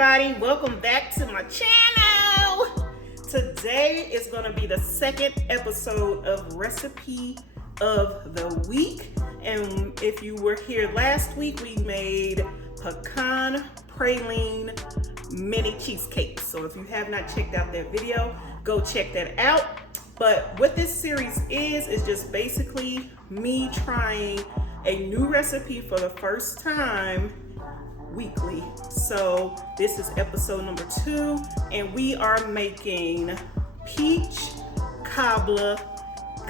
everybody, welcome back to my channel. Today is going to be the second episode of Recipe of the Week. And if you were here last week, we made pecan praline mini cheesecake. So if you have not checked out that video, go check that out. But what this series is just basically me trying a new recipe for the first time weekly. So this is episode number 2, and we are making peach cobbler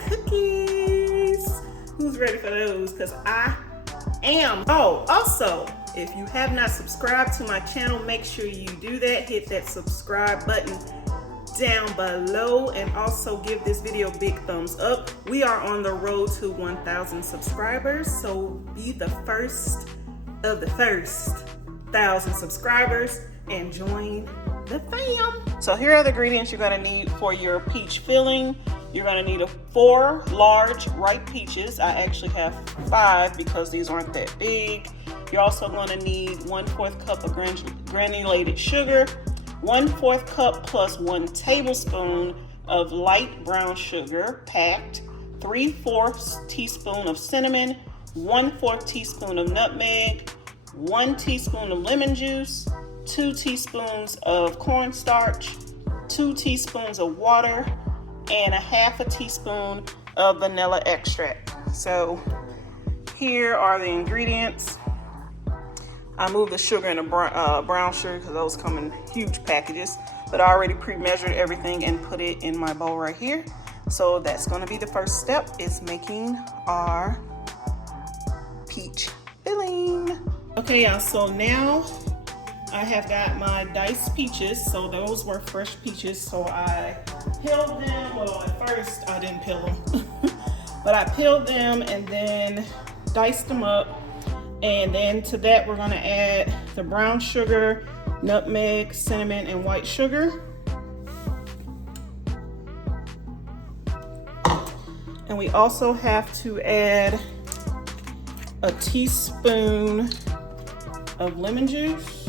cookies. Who's ready for those? Because I am. Oh, also, if you have not subscribed to my channel, make sure you do that. Hit that subscribe button down below, and also give this video a big thumbs up. We are on the road to 1,000 subscribers, so be the first of the first 1,000 subscribers and join the fam. So here are the ingredients you're going to need for your peach filling. You're going to need 4 large ripe peaches. I actually have 5 because these aren't that big. You're also going to need 1/4 cup of granulated sugar, 1/4 cup plus 1 tablespoon of light brown sugar packed, 3/4 teaspoon of cinnamon, 1/4 teaspoon of nutmeg, 1 teaspoon of lemon juice, 2 teaspoons of cornstarch, 2 teaspoons of water, and 1/2 teaspoon of vanilla extract. So here are the ingredients. I moved the sugar and the brown sugar because those come in huge packages, but I already pre-measured everything and put it in my bowl right here. So that's going to be the first step, is making our peach filling. Okay, y'all, so now I have got my diced peaches. So those were fresh peaches, so I peeled them. Well, at first I didn't peel them, but I peeled them and then diced them up. And then to that, we're going to add the brown sugar, nutmeg, cinnamon, and white sugar. And we also have to add a teaspoon of lemon juice.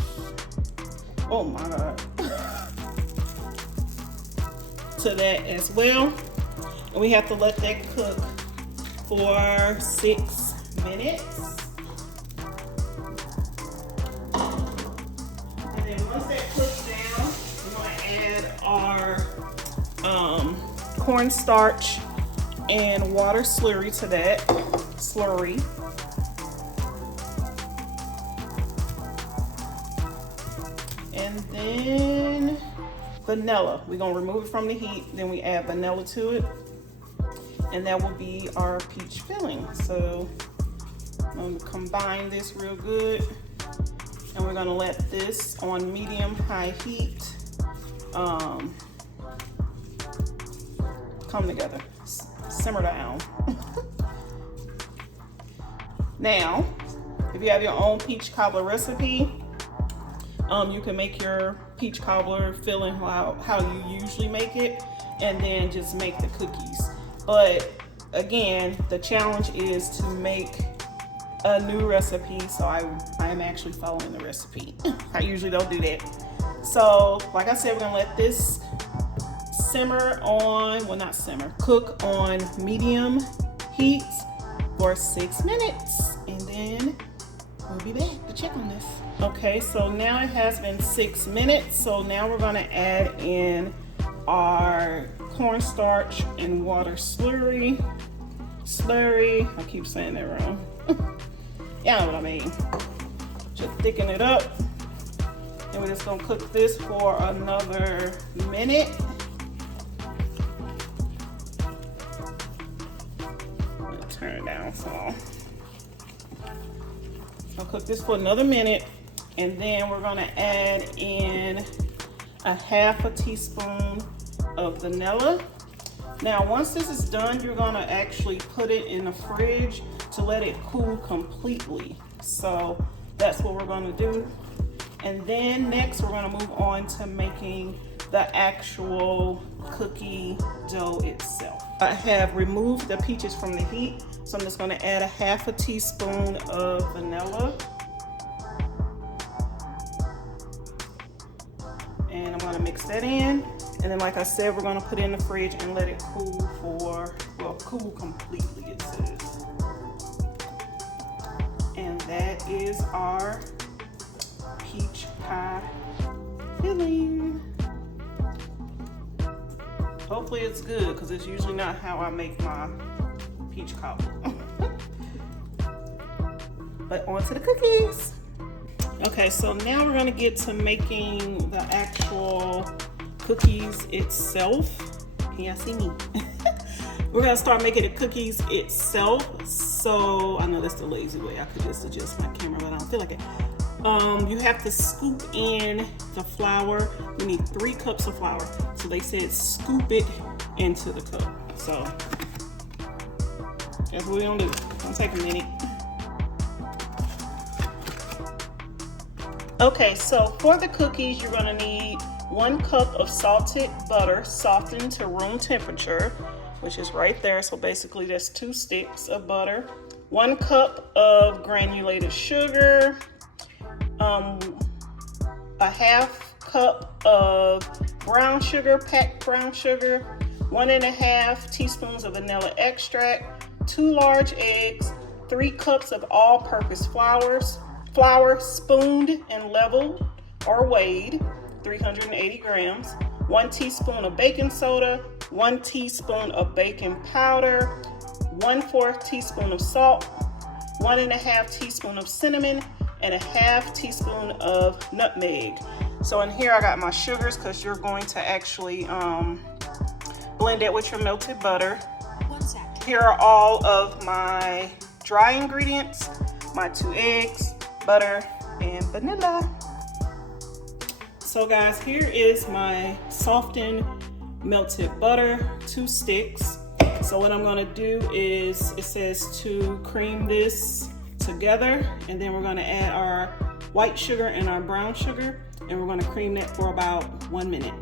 Oh my God. To that as well. And we have to let that cook for 6 minutes. Once that cooks down, we're going to add our cornstarch and water slurry to that. And then vanilla. We're going to remove it from the heat, then we add vanilla to it. And that will be our peach filling. So I'm going to combine this real good. And we're gonna let this on medium-high heat come together, simmer down. Now, if you have your own peach cobbler recipe, you can make your peach cobbler filling how you usually make it, and then just make the cookies. But again, the challenge is to make a new recipe, so I am actually following the recipe. I usually don't do that. So like I said, we're gonna let this simmer on, well, not simmer, cook on medium heat for 6 minutes, and then we'll be back to check on this. Okay, so now it has been 6 minutes, so now we're gonna add in our cornstarch and water slurry. I keep saying that wrong. Y'all know what I mean. Just thicken it up. And we're just gonna cook this for another minute. I'm gonna turn it down some. I'll cook this for another minute, and then we're gonna add in 1/2 teaspoon of vanilla. Now, once this is done, you're gonna actually put it in the fridge to let it cool completely. So that's what we're gonna do. And then next, we're gonna move on to making the actual cookie dough itself. I have removed the peaches from the heat, so I'm just gonna add 1/2 teaspoon of vanilla. And I'm gonna mix that in. And then like I said, we're gonna put it in the fridge and let it cool for, well, cool completely it says. And that is our peach pie filling. Hopefully it's good, because it's usually not how I make my peach cobbler. But on to the cookies. Okay, so now we're gonna get to making the actual cookies itself. Can y'all see me? We're gonna start making the cookies itself. So I know that's the lazy way. I could just adjust my camera, but I don't feel like it. You have to scoop in the flour. You need 3 cups of flour. So they said scoop it into the cup. So that's what we're gonna do. It's gonna take a minute. Okay, so for the cookies, you're gonna need 1 cup of salted butter, softened to room temperature, which is right there. So basically that's 2 sticks of butter. 1 cup of granulated sugar, a half cup of brown sugar, packed brown sugar, 1.5 teaspoons of vanilla extract, 2 large eggs, 3 cups of all-purpose flour spooned and leveled or weighed, 380 grams, 1 teaspoon of baking soda, 1 teaspoon of baking powder, 1/4 teaspoon of salt, 1.5 teaspoon of cinnamon, and 1/2 teaspoon of nutmeg. So in here I got my sugars, because you're going to actually blend it with your melted butter. 1 sec. Here are all of my dry ingredients, my 2 eggs, butter, and vanilla. So guys, here is my softened melted butter, 2 sticks. So what I'm gonna do is, it says to cream this together, and then we're gonna add our white sugar and our brown sugar, and we're gonna cream that for about 1 minute.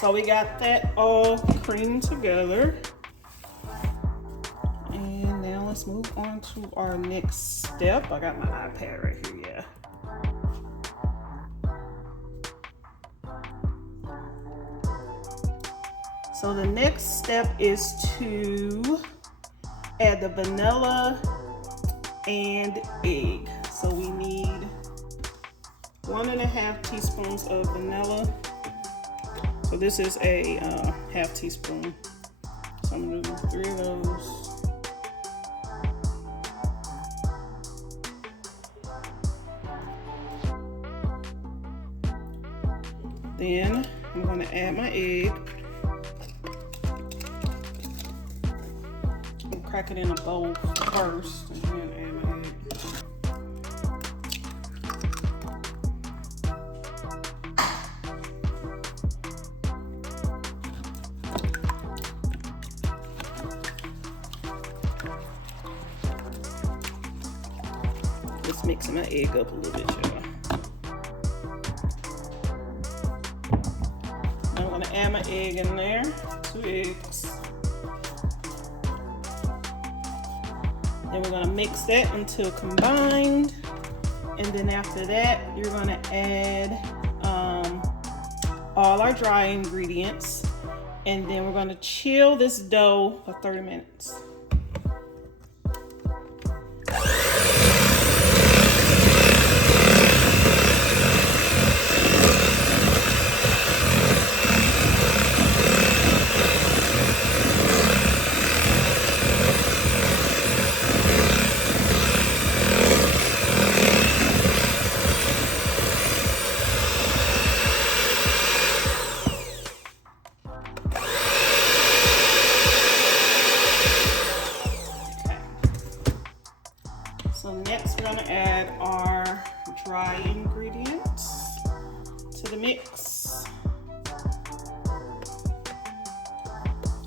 So we got that all creamed together. And now let's move on to our next step. I got my iPad right here, yeah. So the next step is to add the vanilla and egg. So we need 1.5 teaspoons of vanilla. So this is a 1/2 teaspoon. So I'm gonna do 3 of those. Then I'm gonna add my egg. I'll crack it in a bowl first, and then add my egg. Just mixing my egg up a little bit, y'all. I'm gonna add my egg in there, 2 eggs. Then we're gonna mix that until combined. And then after that, you're gonna add all our dry ingredients. And then we're gonna chill this dough for 30 minutes. So next we're gonna add our dry ingredients to the mix.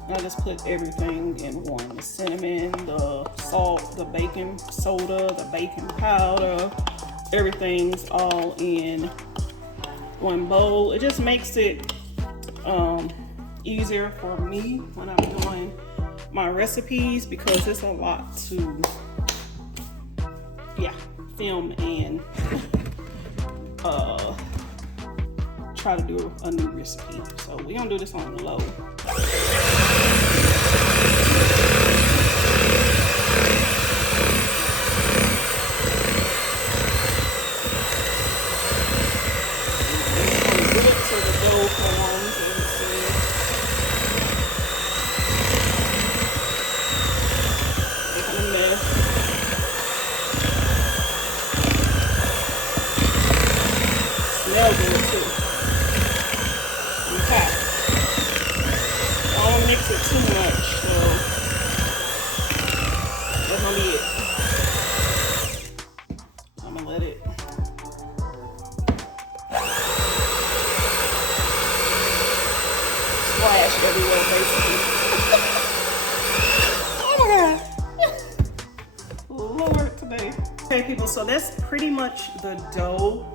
I just put everything in one. The cinnamon, the salt, the baking soda, the baking powder, everything's all in one bowl. It just makes it easier for me when I'm doing my recipes because it's a lot to film and try to do a new recipe. So we're gonna do this on low. Smells good too. Okay. I don't mix it too much, so that's gonna be it. I'm gonna let it splash everywhere, basically. Oh my god. Lord, today. Okay, people, so that's pretty much the dough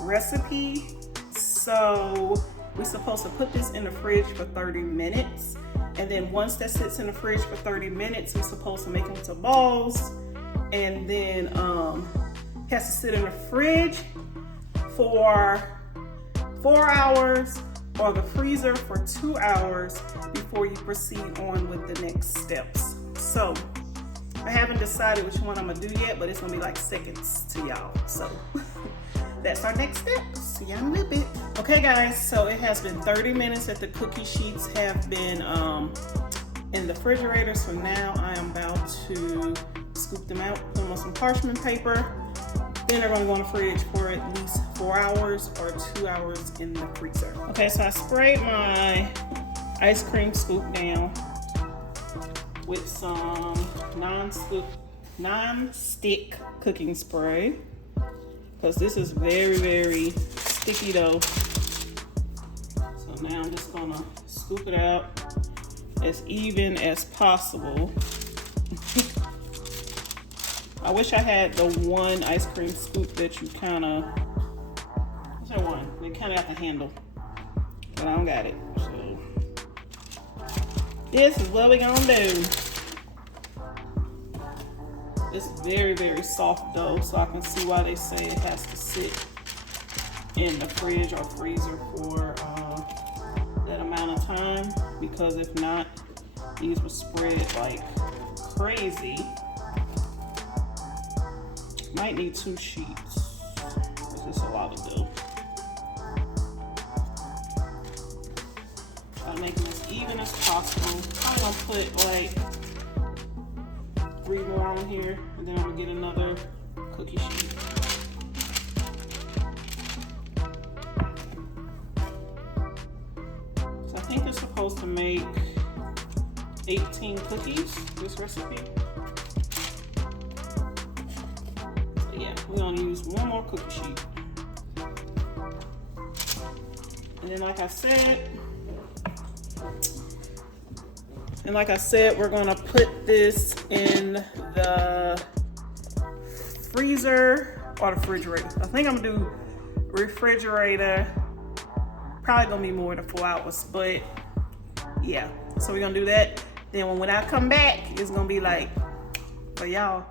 recipe. So we're supposed to put this in the fridge for 30 minutes, and then once that sits in the fridge for 30 minutes, we're supposed to make them into balls, and then has to sit in the fridge for 4 hours or the freezer for 2 hours before you proceed on with the next steps. So I haven't decided which one I'm gonna do yet, but it's gonna be like seconds to y'all. So that's our next step. See you in a little bit. Okay guys, so it has been 30 minutes that the cookie sheets have been in the refrigerator. So now I am about to scoop them out, put them on some parchment paper. Then they're gonna go in the fridge for at least 4 hours or 2 hours in the freezer. Okay, so I sprayed my ice cream scoop down with some non-stick cooking spray, because this is very, very sticky dough. So now I'm just gonna scoop it out as even as possible. I wish I had the one ice cream scoop that you kinda, what's that one? They kinda got the handle, but I don't got it. So this is what we gonna do. It's very, very soft dough, so I can see why they say it has to sit in the fridge or freezer for that amount of time, because if not, these will spread like crazy. Might need 2 sheets, because it's a lot of dough. Try to make them as even as possible. I'm gonna put like 3 more on here, and then I'm gonna get another cookie sheet. So I think it's supposed to make 18 cookies, this recipe. So yeah, we're gonna use 1 more cookie sheet. And then like I said, we're gonna put this in the freezer or the refrigerator. I think I'm gonna do refrigerator. Probably gonna be more than 4 hours, but yeah. So we're gonna do that. Then when I come back, it's gonna be like, for y'all,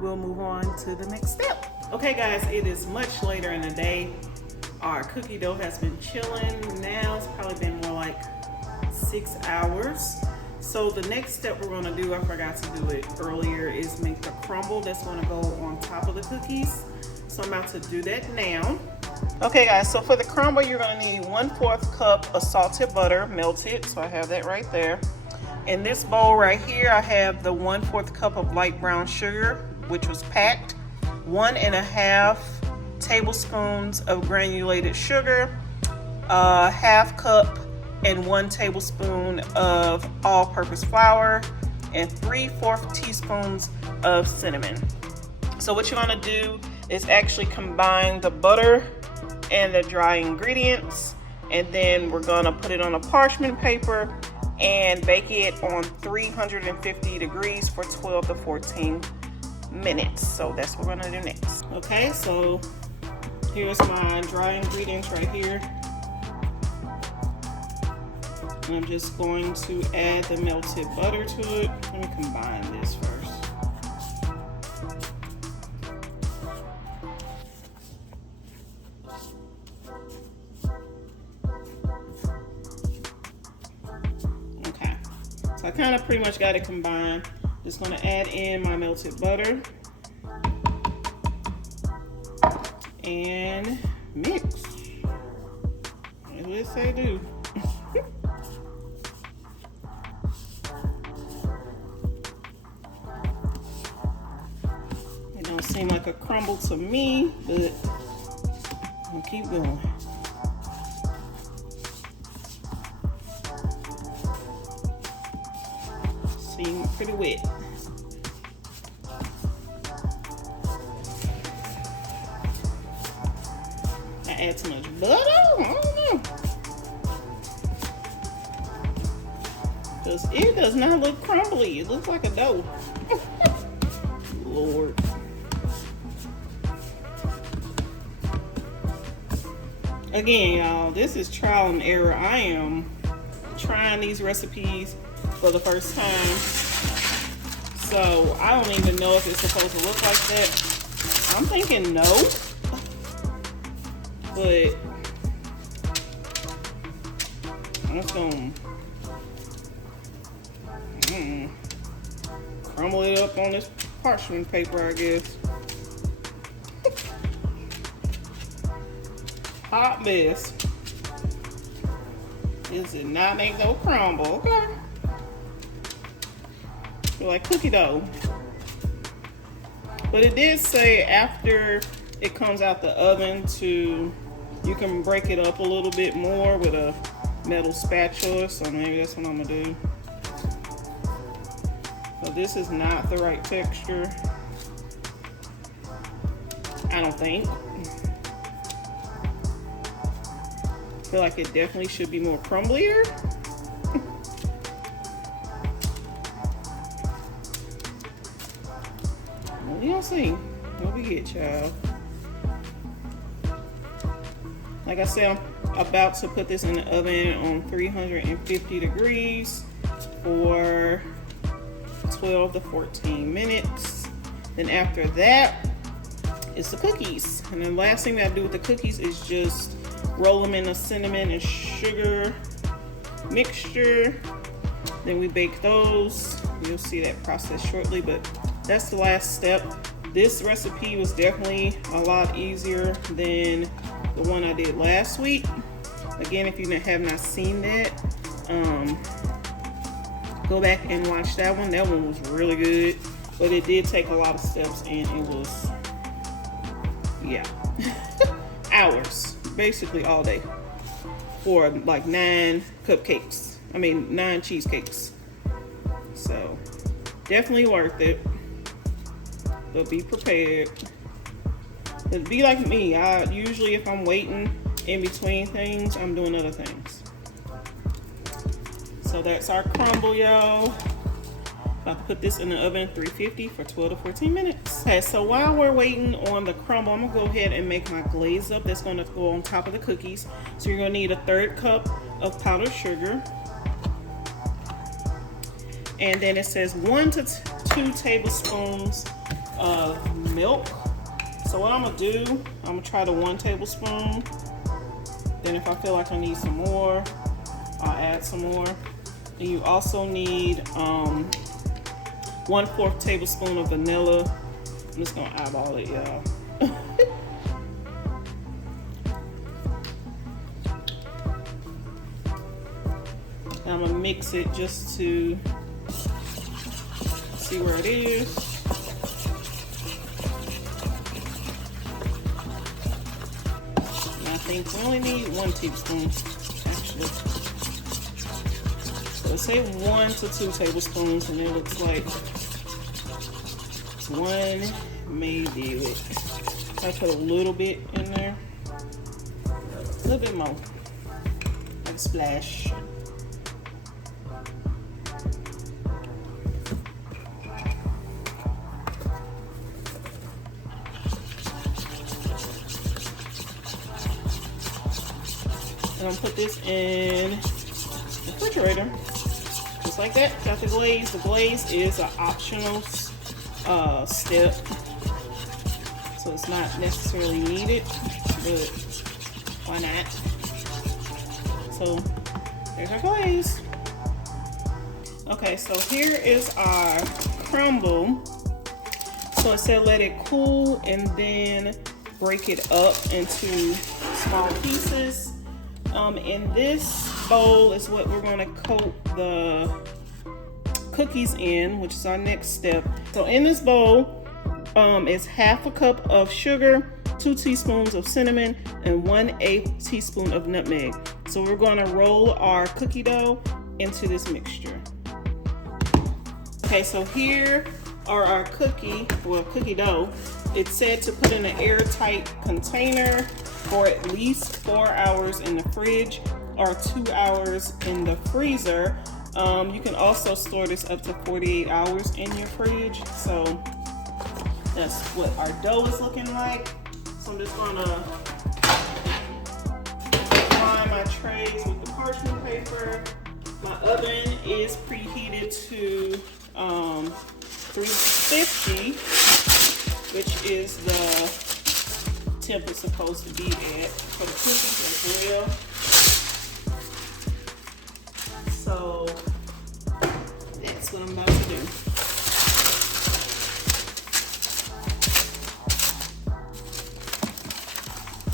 we'll move on to the next step. Okay guys, it is much later in the day. Our cookie dough has been chilling. Now it's probably been more like 6 hours. So the next step we're gonna do, I forgot to do it earlier, is make the crumble that's gonna go on top of the cookies. So I'm about to do that now. Okay guys, so for the crumble, you're gonna need 1/4 cup of salted butter, melted. So I have that right there. In this bowl right here, I have the 1/4 cup of light brown sugar, which was packed, 1.5 tablespoons of granulated sugar, 1/2 cup and 1 tablespoon of all-purpose flour, and 3/4 teaspoons of cinnamon. So what you're gonna do is actually combine the butter and the dry ingredients, and then we're gonna put it on a parchment paper and bake it on 350 degrees for 12 to 14 minutes. So that's what we're gonna do next. Okay, so here's my dry ingredients right here. And I'm just going to add the melted butter to it. Let me combine this first. Okay, so I kind of pretty much got it combined. Just gonna add in my melted butter and mix. That's what it say do. It don't seem like a crumble to me, but I'll keep going. Seems pretty wet. I add too much butter? I don't know. Because it does not look crumbly. It looks like a dough. Lord. Again, y'all, this is trial and error. I am trying these recipes for the first time. So I don't even know if it's supposed to look like that. I'm thinking no. But I'm just gonna crumble it up on this parchment paper, I guess. Hot mess. This did not make no crumble, okay? Feel like cookie dough. But it did say after it comes out the oven you can break it up a little bit more with a metal spatula, so maybe that's what I'm gonna do. So this is not the right texture, I don't think. I feel like it definitely should be more crumblier. Well, we don't see what we get, child. Like I said, I'm about to put this in the oven on 350 degrees for 12 to 14 minutes. Then after that, it's the cookies. And the last thing that I do with the cookies is just roll them in a cinnamon and sugar mixture. Then we bake those. You'll see that process shortly, but that's the last step. This recipe was definitely a lot easier than the one I did last week. Again, if you have not seen that, go back and watch that one. That one was really good, but it did take a lot of steps, and it was, yeah, hours, basically all day for like 9 cheesecakes. So definitely worth it, but be prepared. But be like me. I usually, if I'm waiting in between things, I'm doing other things. So that's our crumble, y'all. About to put this in the oven 350 for 12 to 14 minutes. Okay, so while we're waiting on the crumble, I'm gonna go ahead and make my glaze up that's gonna go on top of the cookies. So you're gonna need a 1/3 cup of powdered sugar. And then it says 1 to 2 tablespoons of milk. So what I'm gonna do, I'm gonna try the 1 tablespoon. Then if I feel like I need some more, I'll add some more. And you also need 1/4 tablespoon of vanilla. I'm just gonna eyeball it, y'all. I'm gonna mix it just to see where it is. And I think we only need 1 teaspoon, actually. So let's say 1 to 2 tablespoons, and it looks like 1 may do it. I put a little bit in there, a little bit more, like a splash. I'm gonna put this in the refrigerator. Just like that, got the glaze. The glaze is an optional step, so it's not necessarily needed, but why not? So there's our glaze. Okay, so here is our crumble. So it said let it cool and then break it up into small pieces. In this bowl is what we're going to coat the cookies in, which is our next step. So in this bowl is 1/2 cup of sugar, 2 teaspoons of cinnamon, and 1/8 teaspoon of nutmeg. So we're going to roll our cookie dough into this mixture. Okay, so here are our cookie dough. It's said to put in an airtight container for at least 4 hours in the fridge or 2 hours in the freezer. You can also store this up to 48 hours in your fridge. So that's what our dough is looking like. So I'm just gonna line my trays with the parchment paper. My oven is preheated to 350, which is the temp it's supposed to be at for the cookies as well. So that's what I'm about to do.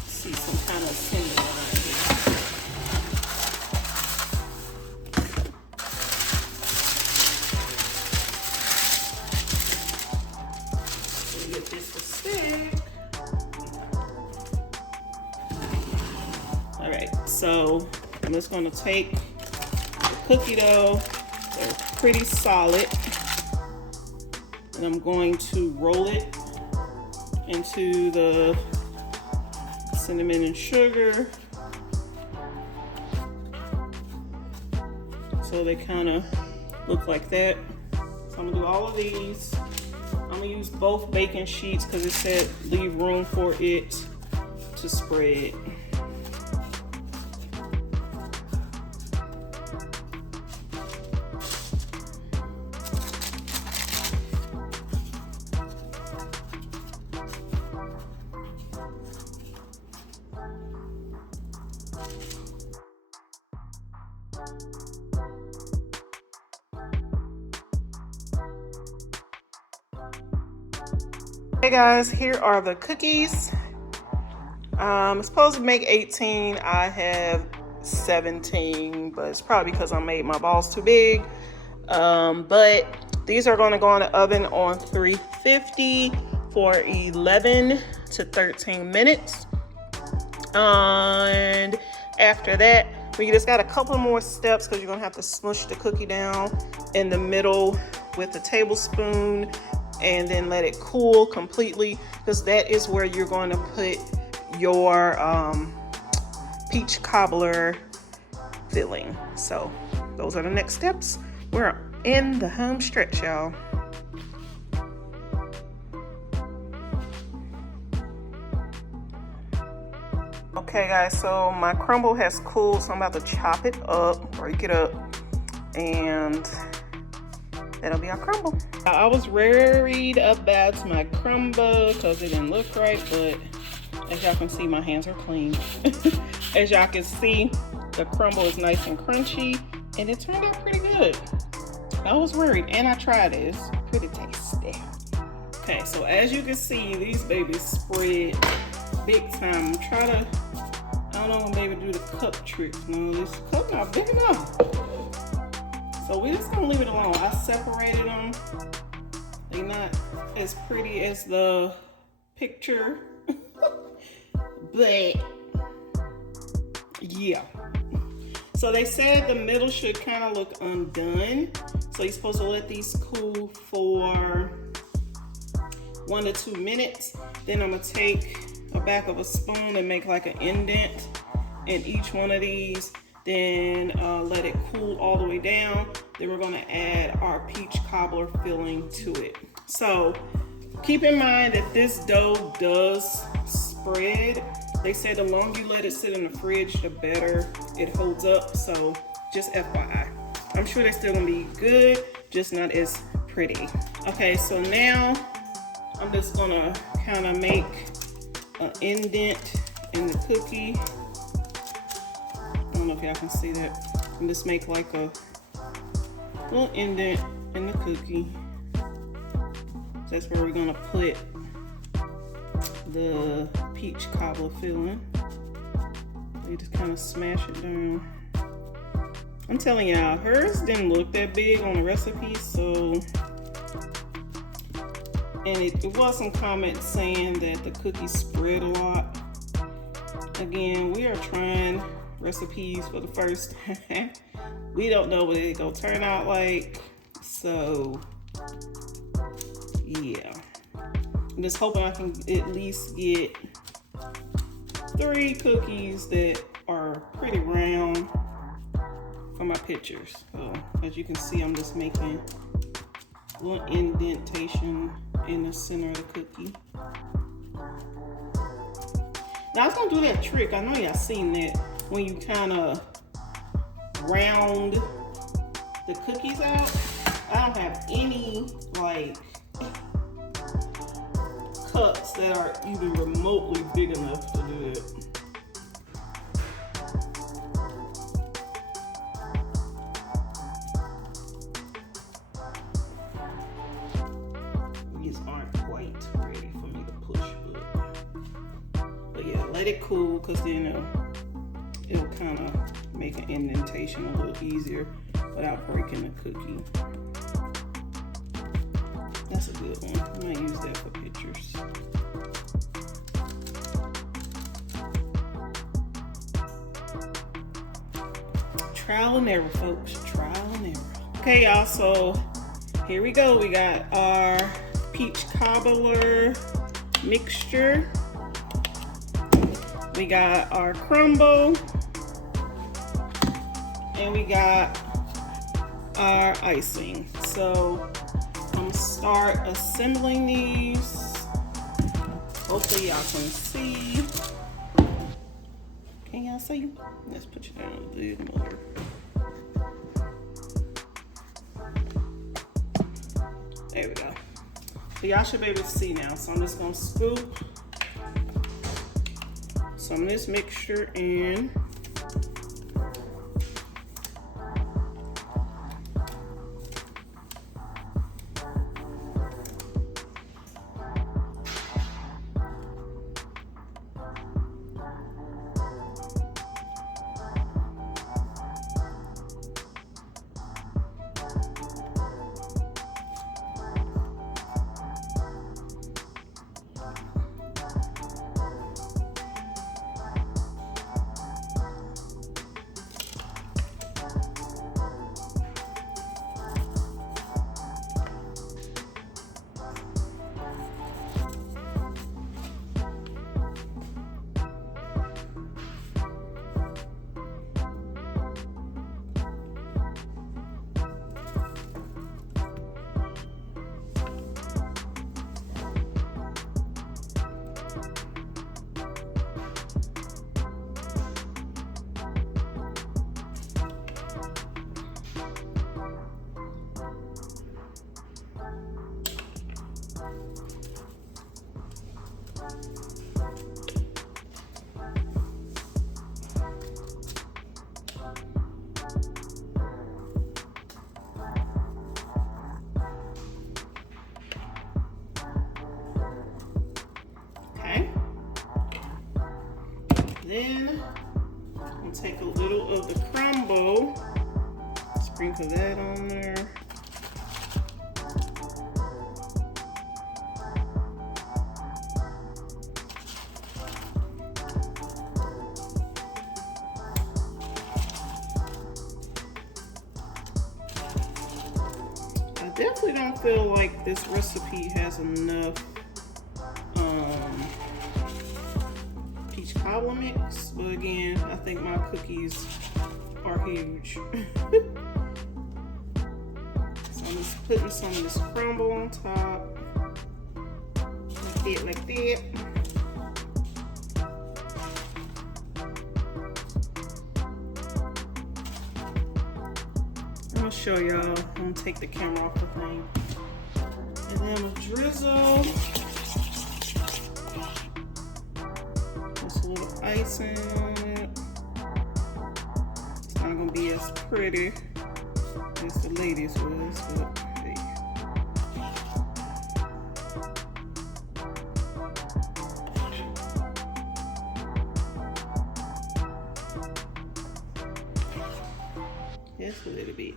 See some kind of assembly around here. Get this to stick. All right, so I'm just going to take the cookie dough, they're pretty solid, and I'm going to roll it into the cinnamon and sugar. So they kind of look like that. So I'm gonna do all of these. I'm gonna use both baking sheets because it said leave room for it to spread. Hey guys, here are the cookies. I'm supposed to make 18. I have 17, but it's probably because I made my balls too big. But these are going to go in the oven on 350 for 11 to 13 minutes. And after that, we just got a couple more steps because you're going to have to smush the cookie down in the middle with a tablespoon and then let it cool completely, because that is where you're going to put your peach cobbler filling. So those are the next steps. We're in the home stretch, y'all. Okay guys, so my crumble has cooled, so I'm about to chop it up, break it up, and that'll be our crumble. I was worried about my crumble because it didn't look right, but as y'all can see, my hands are clean. As y'all can see, the crumble is nice and crunchy, and it turned out pretty good. I was worried, and I tried it. It's pretty tasty. Okay, so as you can see, these babies spread big time. I don't know when baby do the cup trick. No, this cup not big enough. So we're just gonna leave it alone. I separated them. They're not as pretty as the picture, but yeah. So they said the middle should kind of look undone. So you're supposed to let these cool for 1 to 2 minutes. Then I'm gonna take a back of a spoon and make like an indent in each one of these. Then let it cool all the way down. Then we're gonna add our peach cobbler filling to it. So keep in mind that this dough does spread. They say the longer you let it sit in the fridge, the better it holds up. So just FYI. I'm sure they're still gonna be good, just not as pretty. Okay, so now I'm just gonna kind of make an indent in the cookie. I don't know if y'all can see that. And just make like a little indent in the cookie. That's where we're gonna put the peach cobbler filling. You just kind of smash it down. I'm telling y'all, hers didn't look that big on the recipe, so. And it was some comments saying that the cookies spread a lot. Again, we are trying recipes for the first time. We don't know what it's gonna turn out like, so yeah. I'm just hoping I can at least get 3 cookies that are pretty round for my pictures. So as you can see, I'm just making a little indentation in the center of the cookie. Now I was gonna do that trick. I know y'all seen that when you kind of round the cookies out. I don't have any like cups that are even remotely big enough to do it. These aren't quite ready for me to push, but yeah, let it cool, because then it'll kind of make an indentation a little easier without breaking the cookie. That's a good one. I might use that for pictures. Trial and error, folks. Trial and error. Okay, y'all. So here we go. We got our peach cobbler mixture. We got our crumble. And we got our icing. So I'm gonna start assembling these. Hopefully y'all can see. Can y'all see? Let's put you down a little more. There we go. So y'all should be able to see now. So I'm just gonna scoop some of this mixture in. Then I'm gonna take a little of the crumble, sprinkle that on there. I definitely don't feel like this recipe has enough peach cobbler mix, but again, I think my cookies are huge. So I'm just putting some of this crumble on top, like that. show y'all. I'm gonna take the camera off the thing. And then I'm gonna drizzle just a little icing on it. It's not gonna be as pretty as the latest was, but hey. Just a little bit.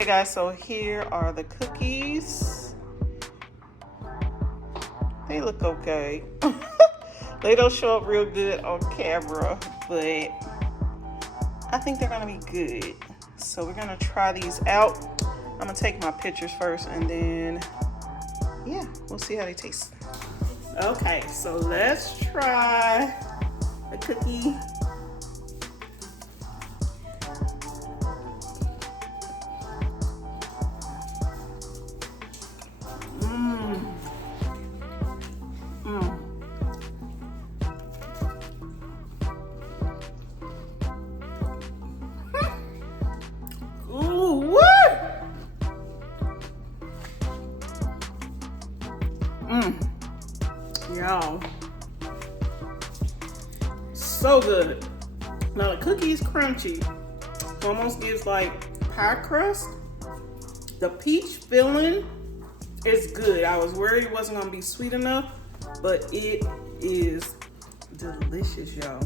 Hey guys, so here are the cookies. They look okay. They don't show up real good on camera, but I think they're gonna be good. So we're gonna try these out. I'm gonna take my pictures first and then, yeah, we'll see how they taste. Okay, so let's try the cookie. Y'all, so good. Now the cookie is crunchy. It almost gives like pie crust. The peach filling is good. I was worried it wasn't gonna be sweet enough, but it is delicious, y'all.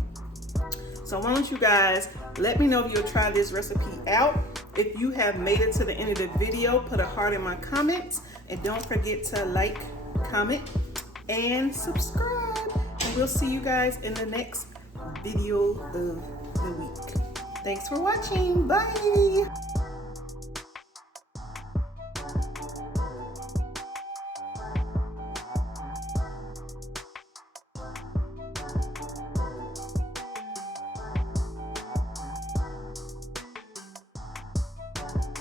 So why don't you guys let me know if you'll try this recipe out. If you have made it to the end of the video, put a heart in my comments, and don't forget to like, comment, and subscribe. And we'll see you guys in the next video of the week. Thanks for watching. Bye.